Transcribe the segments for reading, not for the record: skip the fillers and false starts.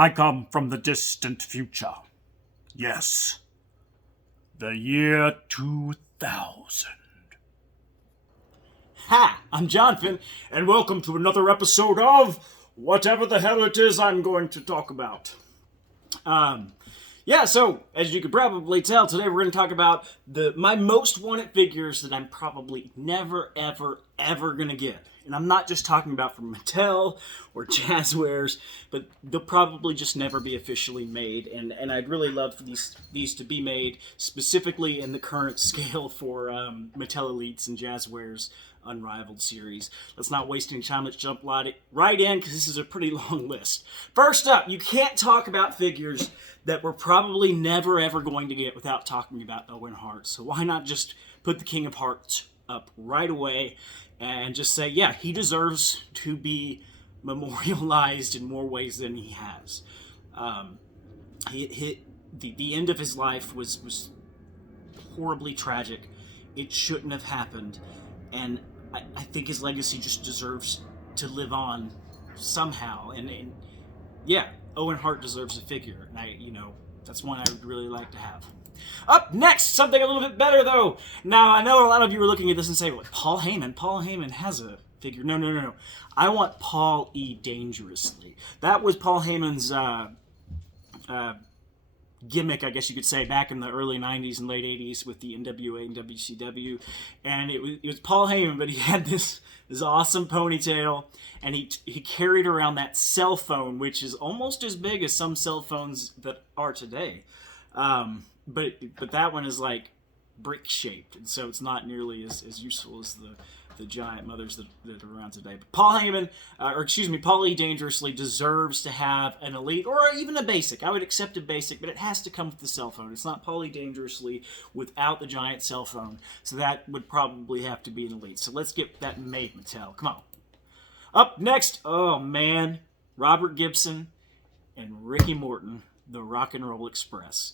I come from the distant future. Yes, the year 2000. Hi, I'm Jonathan, and welcome to another episode of whatever the hell it is I'm going to talk about. So, as you could probably tell, today we're going to talk about my most wanted figures that I'm probably never, ever going to get. And I'm not just talking about from Mattel or Jazzwares, but they'll probably just never be officially made. And I'd really love for these to be made specifically in the current scale for Mattel Elites and Jazzwares Unrivaled series. Let's not waste any time. Let's jump right in, because this is a pretty long list. First up, you can't talk about figures that we're probably never ever going to get without talking about Owen Hart. So why not just put the King of Hearts up right away and just say, yeah, he deserves to be memorialized in more ways than he has. The end of his life was horribly tragic. It shouldn't have happened. And I think his legacy just deserves to live on somehow. And yeah, Owen Hart deserves a figure. And that's one I would really like to have. Up next, something a little bit better, though. Now, I know a lot of you are looking at this and saying, well, Paul Heyman has a figure. No. I want Paul E. Dangerously. That was Paul Heyman's gimmick, I guess you could say, back in the early 90s and late 80s with the NWA and WCW. And it was Paul Heyman, but he had this awesome ponytail, and he carried around that cell phone, which is almost as big as some cell phones that are today. But that one is like brick shaped, and so it's not nearly as useful as the giant mothers that are around today. But Paul E. Dangerously deserves to have an elite or even a basic. I would accept a basic, but it has to come with the cell phone. It's not Paul E. Dangerously without the giant cell phone, so that would probably have to be an elite. So let's get that made, Mattel. Come on. Up next, oh man, Robert Gibson and Ricky Morton, the Rock and Roll Express.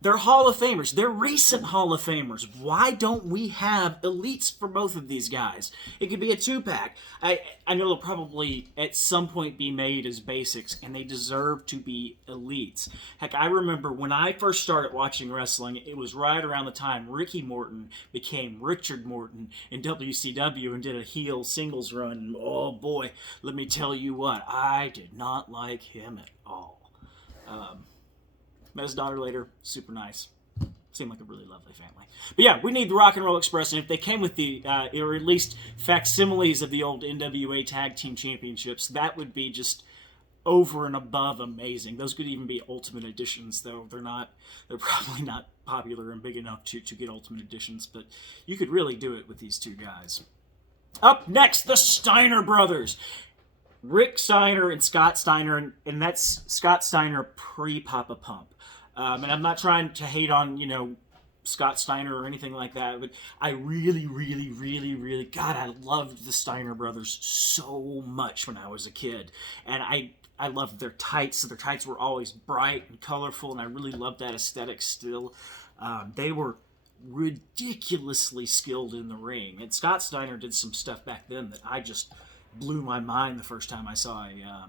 They're Hall of Famers. They're recent Hall of Famers. Why don't we have elites for both of these guys? It could be a two-pack. I know they'll probably at some point be made as basics, and they deserve to be elites. Heck, I remember when I first started watching wrestling, it was right around the time Ricky Morton became Richard Morton in WCW and did a heel singles run. And oh boy, let me tell you what, I did not like him at all. Met his daughter later, super nice. Seemed like a really lovely family. But yeah, we need the Rock and Roll Express, and if they came with or at least facsimiles of the old NWA Tag Team Championships, that would be just over and above amazing. Those could even be Ultimate Editions, though they're probably not popular and big enough to get Ultimate Editions, but you could really do it with these two guys. Up next, the Steiner brothers. Rick Steiner and Scott Steiner, and that's Scott Steiner pre-Papa Pump. And I'm not trying to hate on, Scott Steiner or anything like that, but I really, God, I loved the Steiner brothers so much when I was a kid. And I loved their tights. Their tights were always bright and colorful, and I really loved that aesthetic still. They were ridiculously skilled in the ring. And Scott Steiner did some stuff back then that I just blew my mind the first time I saw a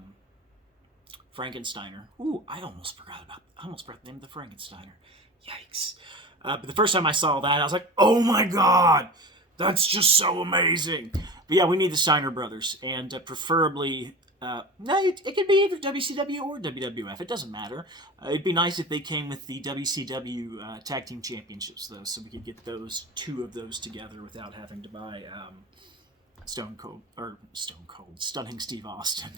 Frankensteiner. Ooh, I almost forgot the name of the Frankensteiner. Yikes. But the first time I saw that, I was like, oh my god, that's just so amazing. But yeah, we need the Steiner brothers, and preferably, it could be either WCW or WWF. It doesn't matter. It'd be nice if they came with the WCW Tag Team Championships, though, so we could get two of those together without having to buy Stunning Steve Austin.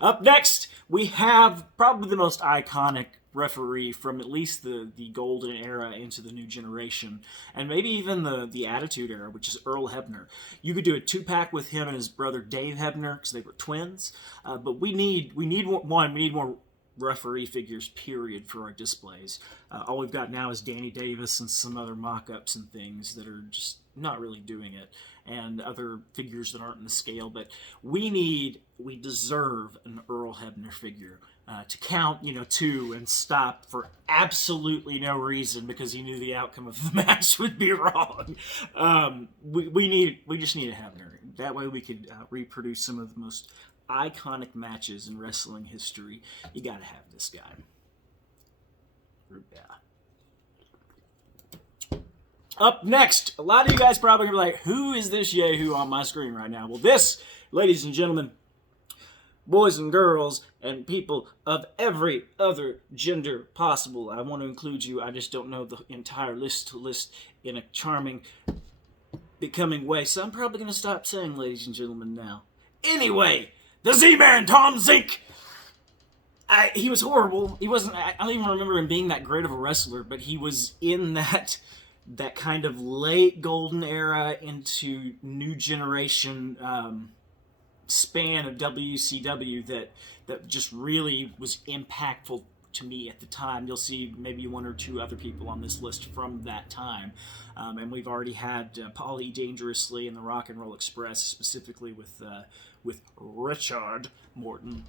Up next, we have probably the most iconic referee from at least the golden era into the new generation, and maybe even the Attitude Era, which is Earl Hebner. You could do a two-pack with him and his brother Dave Hebner, because they were twins, but we need more referee figures, period, for our displays. All we've got now is Danny Davis and some other mock-ups and things that are just not really doing it, and other figures that aren't in the scale, but we deserve an Earl Hebner figure to count, two and stop for absolutely no reason because he knew the outcome of the match would be wrong. We just need a Hebner. That way we could reproduce some of the most iconic matches in wrestling history, you gotta have this guy. Yeah. Up next, a lot of you guys probably gonna be like, who is this yahoo on my screen right now? Well, this, ladies and gentlemen, boys and girls, and people of every other gender possible. I want to include you. I just don't know the entire list to list in a charming, becoming way. So I'm probably going to stop saying ladies and gentlemen now. Anyway, the Z-Man, Tom Zink. He was horrible. He wasn't, I don't even remember him being that great of a wrestler, but he was in that kind of late golden era into new generation span of WCW that just really was impactful to me at the time. You'll see maybe one or two other people on this list from that time. And we've already had Paul E. Dangerously and the Rock and Roll Express, specifically with Richard Morton.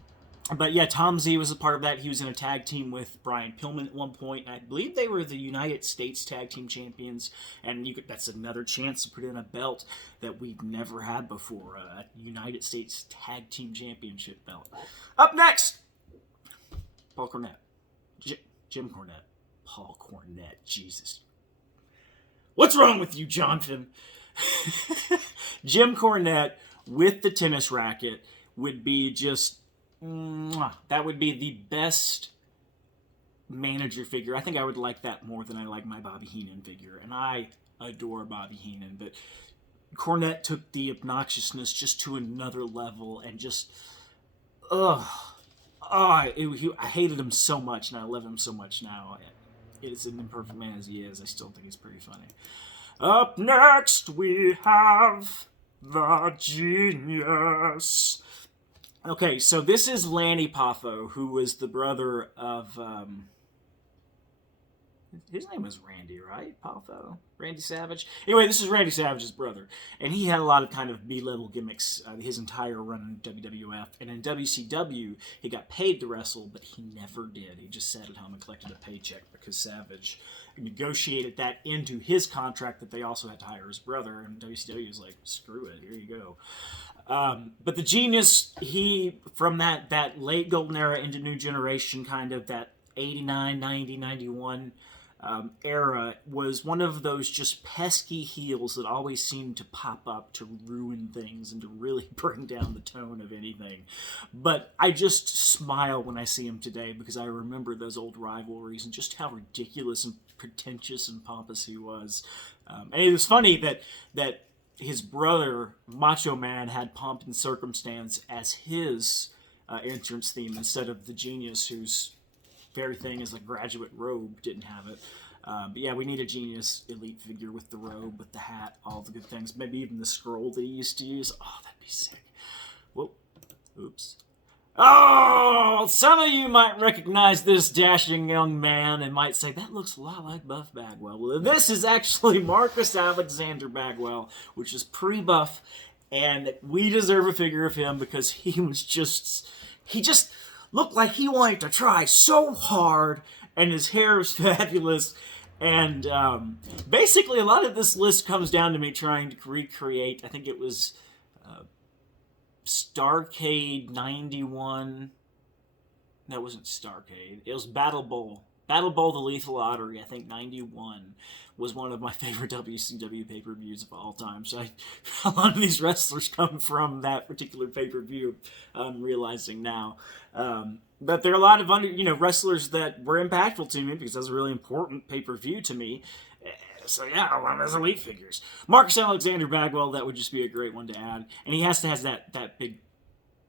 But yeah, Tom Z was a part of that. He was in a tag team with Brian Pillman at one point. I believe they were the United States Tag Team Champions, and that's another chance to put in a belt that we've never had before, a United States Tag Team Championship belt. Up next, Paul Cornette. Jim Cornette. Paul Cornette. Jesus. What's wrong with you, Jonathan? Jim Cornette with the tennis racket would be just... that would be the best manager figure. I think I would like that more than I like my Bobby Heenan figure. And I adore Bobby Heenan. But Cornette took the obnoxiousness just to another level. And just... I hated him so much, and I love him so much now. As an imperfect man as he is, I still think he's pretty funny. Up next, we have the Genius. Okay, so this is Lanny Poffo, who was the brother of, his name was Randy, right? Poffo? Randy Savage? Anyway, this is Randy Savage's brother, and he had a lot of kind of B-level gimmicks his entire run in WWF, and in WCW, he got paid to wrestle, but he never did. He just sat at home and collected a paycheck because Savage negotiated that into his contract that they also had to hire his brother, and WCW was like, screw it, here you go. But the Genius, he, from that late golden era into new generation, kind of that 89, 90, 91 era, was one of those just pesky heels that always seemed to pop up to ruin things and to really bring down the tone of anything. But I just smile when I see him today because I remember those old rivalries and just how ridiculous and pretentious and pompous he was. And it was funny that his brother, Macho Man, had Pomp and Circumstance as his entrance theme instead of the Genius, whose very thing is a graduate robe, didn't have it. But yeah, we need a Genius elite figure with the robe, with the hat, all the good things. Maybe even the scroll that he used to use. Oh, that'd be sick. Whoa. Oops. Oh, some of you might recognize this dashing young man and might say, that looks a lot like Buff Bagwell. Well, this is actually Marcus Alexander Bagwell, which is pre-buff, and we deserve a figure of him because he just looked like he wanted to try so hard, and his hair is fabulous. And basically, a lot of this list comes down to me trying to recreate, I think it was Starrcade 91. That wasn't Starrcade. It was Battle Bowl. Battle Bowl, the Lethal Lottery, I think 91 was one of my favorite WCW pay-per-views of all time. So a lot of these wrestlers come from that particular pay-per-view, I'm realizing now. But there are a lot of wrestlers that were impactful to me because that was a really important pay-per-view to me. So yeah, I want his elite figures. Marcus Alexander Bagwell, that would just be a great one to add. And he has to have that big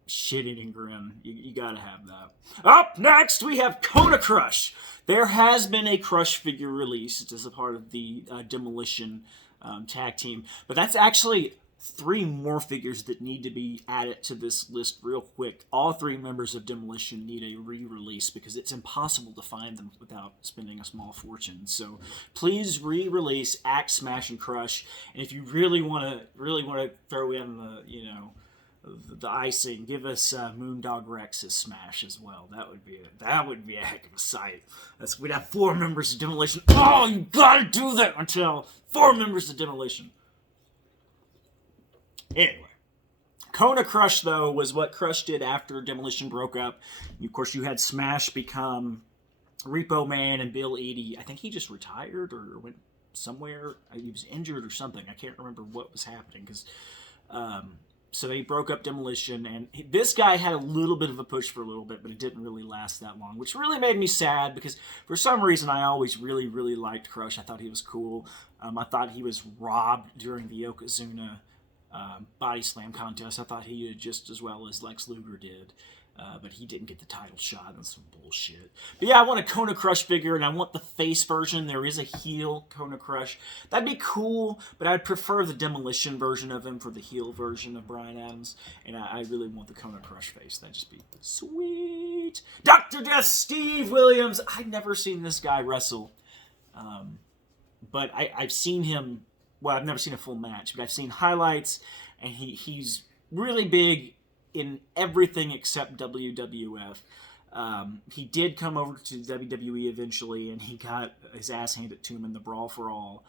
shit-eating grin. You gotta have that. Up next, we have Kona Crush. There has been a Crush figure released as a part of the Demolition tag team. But that's actually 3 more figures that need to be added to this list real quick. All 3 members of Demolition need a re-release because it's impossible to find them without spending a small fortune. So please re-release Axe, Smash, and Crush. And if you really want to throw in the icing, give us Moondog Rex's Smash as well. That would be a heck of a sight. We'd have 4 members of Demolition. Oh, you gotta do that until 4 members of Demolition. Anyway, Kona Crush, though, was what Crush did after Demolition broke up. Of course, you had Smash become Repo Man and Bill Eadie. I think he just retired or went somewhere. He was injured or something. I can't remember what was happening. So they broke up Demolition, and this guy had a little bit of a push for a little bit, but it didn't really last that long, which really made me sad because for some reason I always really, really liked Crush. I thought he was cool. I thought he was robbed during the Yokozuna body slam contest. I thought he did just as well as Lex Luger did. But he didn't get the title shot. That's some bullshit. But yeah, I want a Kona Crush figure, and I want the face version. There is a heel Kona Crush. That'd be cool, but I'd prefer the Demolition version of him for the heel version of Bryan Adams. And I really want the Kona Crush face. That'd just be sweet. Dr. Death Steve Williams. I've never seen this guy wrestle. But I've seen him. Well, I've never seen a full match, but I've seen highlights, and he's really big in everything except WWF. He did come over to WWE eventually, and he got his ass handed to him in the Brawl for All,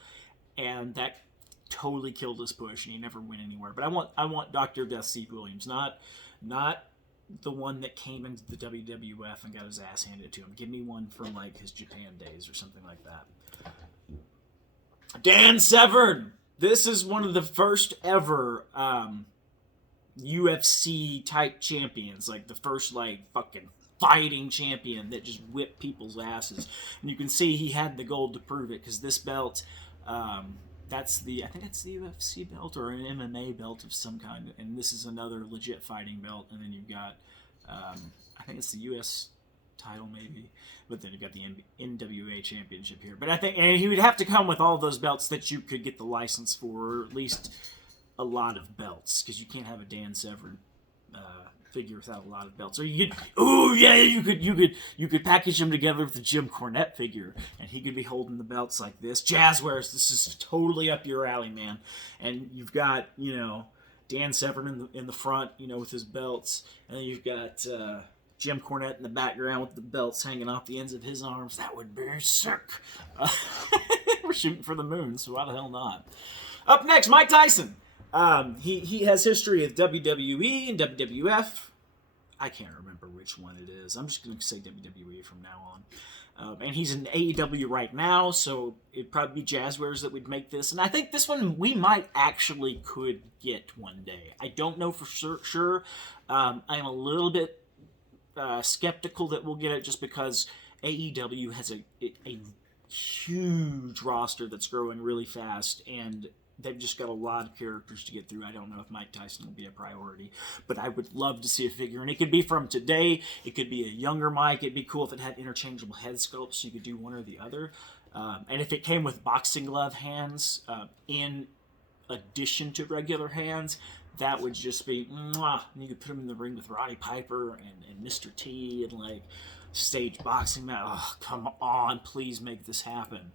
and that totally killed his push, and he never went anywhere. But I want Dr. Death Steve Williams, not the one that came into the WWF and got his ass handed to him. Give me one from like his Japan days or something like that. Dan Severn. This is one of the first ever UFC type champions, like the first like fucking fighting champion that just whipped people's asses. And you can see he had the gold to prove it, because this belt, I think it's the UFC belt or an MMA belt of some kind, and this is another legit fighting belt. And then you've got I think it's the US title maybe, but then you've got the NWA championship here. But I think, and he would have to come with all those belts that you could get the license for, or at least a lot of belts, because you can't have a Dan Severn figure without a lot of belts. Or you could package them together with the Jim Cornette figure, and he could be holding the belts like this. Jazzwares, this is totally up your alley, man. And you've got, Dan Severn in the front, with his belts, and then you've got Jim Cornette in the background with the belts hanging off the ends of his arms. That would be sick. We're shooting for the moon, so why the hell not? Up next, Mike Tyson. He has history with WWE and WWF. I can't remember which one it is. I'm just going to say WWE from now on. And he's in AEW right now, so it'd probably be Jazzwares that would make this. And I think this one we might actually could get one day. I don't know for sure. I am a little bit skeptical that we'll get it, just because AEW has a huge roster that's growing really fast, and they've just got a lot of characters to get through. I don't know if Mike Tyson will be a priority, but I would love to see a figure. And it could be from today. It could be a younger Mike. It'd be cool if it had interchangeable head sculpts, so you could do one or the other. And if it came with boxing glove hands in addition to regular hands, that would just be mwah. And you could put him in the ring with Roddy Piper and Mr. T and like stage boxing match. Oh, come on, please make this happen.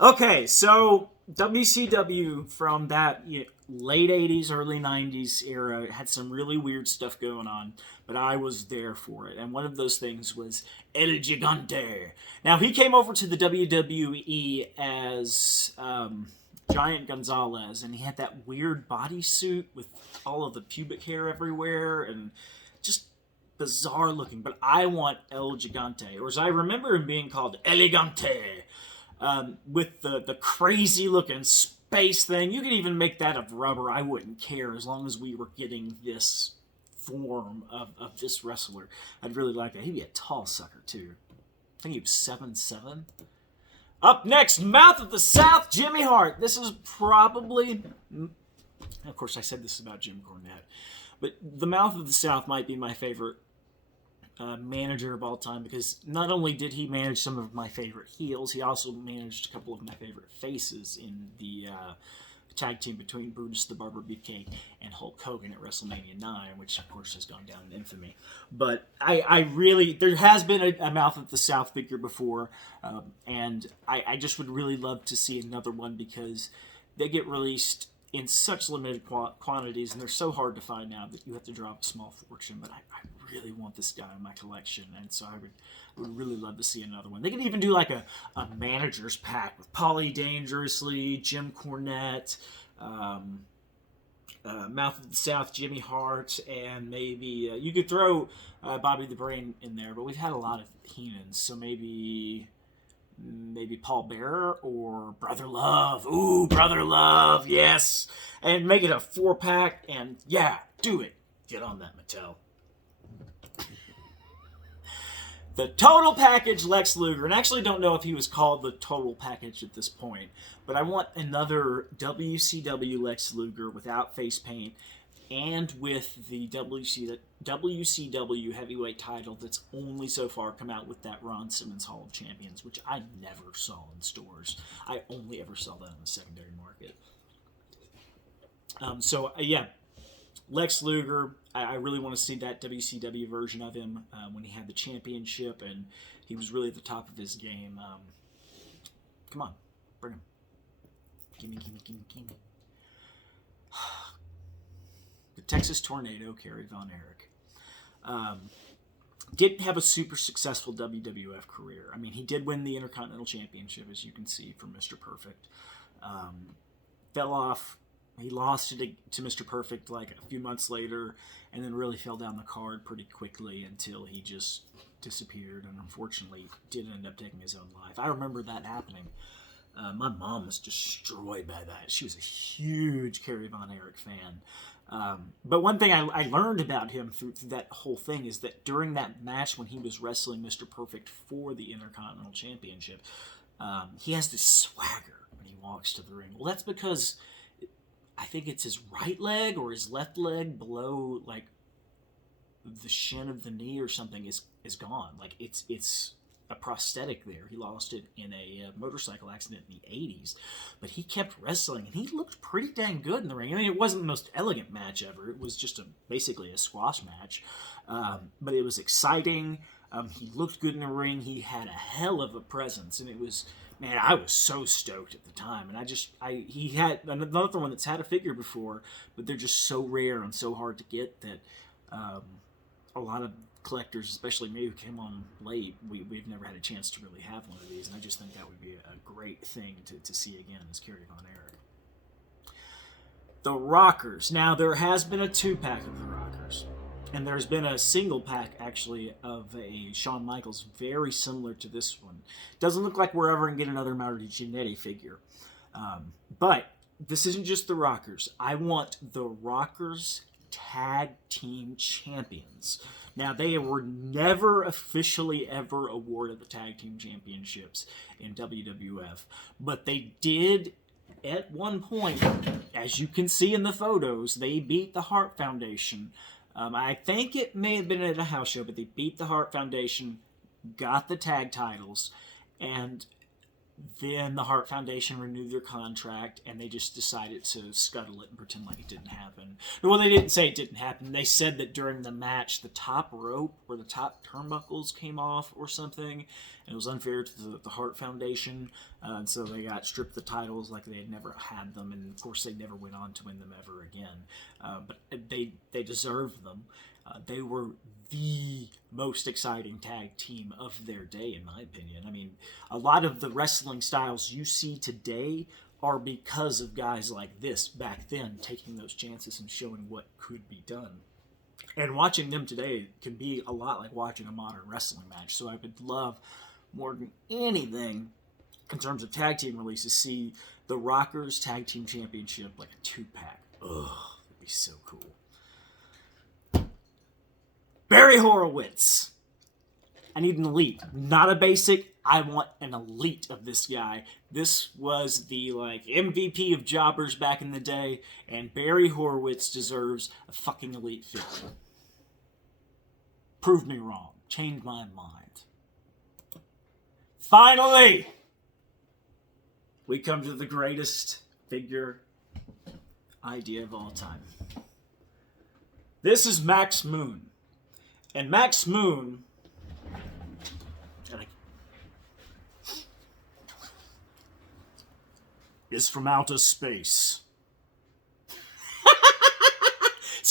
Okay, so WCW from that late 80s, early 90s era had some really weird stuff going on, but I was there for it. And one of those things was El Gigante. Now, he came over to the WWE as Giant Gonzalez, and he had that weird bodysuit with all of the pubic hair everywhere, and just bizarre looking. But I want El Gigante, or as I remember him being called, Elegante. With the crazy looking space thing. You could even make that of rubber. I wouldn't care, as long as we were getting this form of this wrestler. I'd really like that. He'd be a tall sucker too. I think he was 7'7". Up next, Mouth of the South, Jimmy Hart. This is probably, of course I said this about Jim Cornette, but the Mouth of the South might be my favorite manager of all time, because not only did he manage some of my favorite heels, he also managed a couple of my favorite faces in the tag team between Brutus the Barber Beefcake and Hulk Hogan at WrestleMania 9, which of course has gone down in infamy. But I really, there has been a Mouth of the South figure before, and I just would really love to see another one, because they get released in such limited quantities, and they're so hard to find now that you have to drop a small fortune. But I really want this guy in my collection, and so I would really love to see another one. They could even do like a manager's pack with Paulie Dangerously, Jim Cornette, Mouth of the South, Jimmy Hart, and maybe you could throw Bobby the Brain in there, but we've had a lot of Heenans, so maybe Paul Bearer or Brother Love. Ooh, Brother Love, yes, and make it a 4-pack, and yeah, do it. Get on that, Mattel. The Total Package Lex Luger, and I actually don't know if he was called the Total Package at this point, but I want another WCW Lex Luger without face paint and with the WCW heavyweight title that's only so far come out with that Ron Simmons Hall of Champions, which I never saw in stores. I only ever saw that in the secondary market. Yeah. Lex Luger, I really want to see that WCW version of him when he had the championship and he was really at the top of his game. Come on, bring him. Gimme. The Texas Tornado, Kerry Von Erich. Didn't have a super successful WWF career. I mean, he did win the Intercontinental Championship, as you can see, from Mr. Perfect. Fell off. He lost it to Mr. Perfect like a few months later and then really fell down the card pretty quickly until he just disappeared and unfortunately did end up taking his own life. I remember that happening. My mom was destroyed by that. She was a huge Kerry Von Erich fan. But one thing I learned about him through that whole thing is that during that match when he was wrestling Mr. Perfect for the Intercontinental Championship, he has this swagger when he walks to the ring. Well, that's because I think it's his right leg or his left leg below like the shin of the knee or something is gone. Like it's a prosthetic there. He lost it in a motorcycle accident in the 80s, but he kept wrestling and he looked pretty dang good in the ring. I mean, it wasn't the most elegant match ever. It was just basically a squash match, but it was exciting. He looked good in the ring. He had a hell of a presence, and it was, man, I was so stoked at the time. And he had another one that's had a figure before, but they're just so rare and so hard to get that a lot of collectors, especially me who came on late, we've never had a chance to really have one of these, and I just think that would be a great thing to see again as Kerry Von Erich. The Rockers. Now, there has been a 2-pack of the Rockers, and there's been a single pack, actually, of a Shawn Michaels very similar to this one. Doesn't look like we're ever going to get another Marty Jannetty figure. But this isn't just the Rockers. I want the Rockers Tag Team Champions. Now, they were never officially ever awarded the Tag Team Championships in WWF, but they did at one point, as you can see in the photos, they beat the Hart Foundation. I think it may have been at a house show, but they beat the Hart Foundation, got the tag titles, and then the Hart Foundation renewed their contract, and they just decided to scuttle it and pretend like it didn't happen. Well, they didn't say it didn't happen. They said that during the match, the top rope or the top turnbuckles came off or something, and it was unfair to the Hart Foundation, and so they got stripped the titles like they had never had them, and of course they never went on to win them ever again. But they deserved them. They were the most exciting tag team of their day, in my opinion. I mean, a lot of the wrestling styles you see today are because of guys like this back then taking those chances and showing what could be done. And watching them today can be a lot like watching a modern wrestling match. So I would love, more than anything, in terms of tag team releases, see the Rockers Tag Team Championship like a 2-pack. Ugh, that'd be so cool. Barry Horowitz. I need an elite, not a basic. I want an elite of this guy. This was the MVP of jobbers back in the day, and Barry Horowitz deserves a fucking elite figure. Prove me wrong. Change my mind. Finally, we come to the greatest figure idea of all time. This is Max Moon. And Max Moon is from outer space.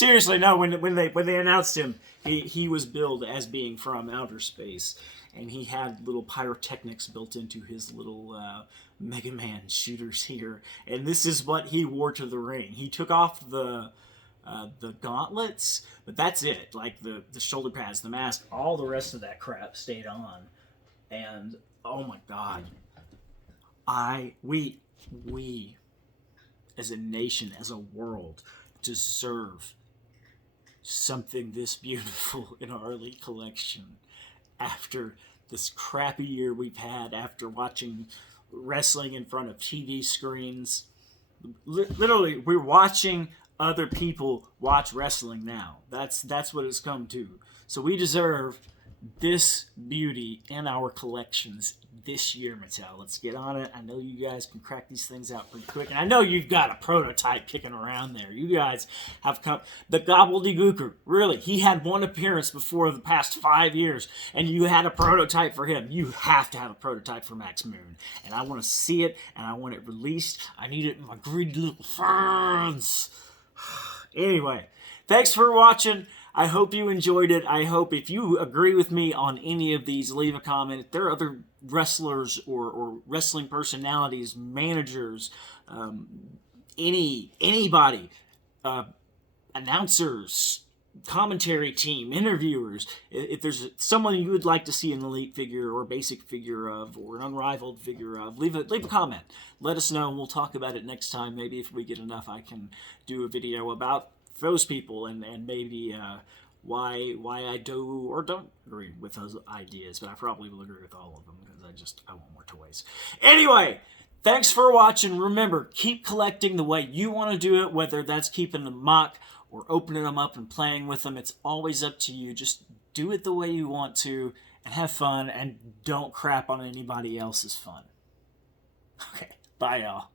seriously, no. When they announced him, he was billed as being from outer space, and he had little pyrotechnics built into his little Mega Man shooters here. And this is what he wore to the ring. He took off the gauntlets, but that's it. Like the shoulder pads, the mask, all the rest of that crap stayed on. And oh my god, we as a nation, as a world, deserve something this beautiful in our elite collection after this crappy year we've had, after watching wrestling in front of TV screens. Literally, we're watching other people watch wrestling now. That's what it's come to. So we deserve this beauty in our collections this year, Mattel. Let's get on it. I know you guys can crack these things out pretty quick, and I know you've got a prototype kicking around there. You guys have come. The Gobbledygooker, really, he had one appearance before the past 5 years, and you had a prototype for him. You have to have a prototype for Max Moon, and I want to see it, and I want it released. I need it in my greedy little hands. Anyway, thanks for watching. I hope you enjoyed it. I hope if you agree with me on any of these, leave a comment. If there are other wrestlers or wrestling personalities, managers, anybody, announcers, commentary team, interviewers, if there's someone you would like to see an elite figure or a basic figure of or an unrivaled figure of, leave a comment. Let us know and we'll talk about it next time. Maybe if we get enough, I can do a video about those people and maybe why I do or don't agree with those ideas, but I probably will agree with all of them because I want more toys. Anyway, thanks for watching. Remember, keep collecting the way you want to do it, whether that's keeping them mock or opening them up and playing with them. It's always up to you. Just do it the way you want to and have fun, and don't crap on anybody else's fun. Okay, bye y'all.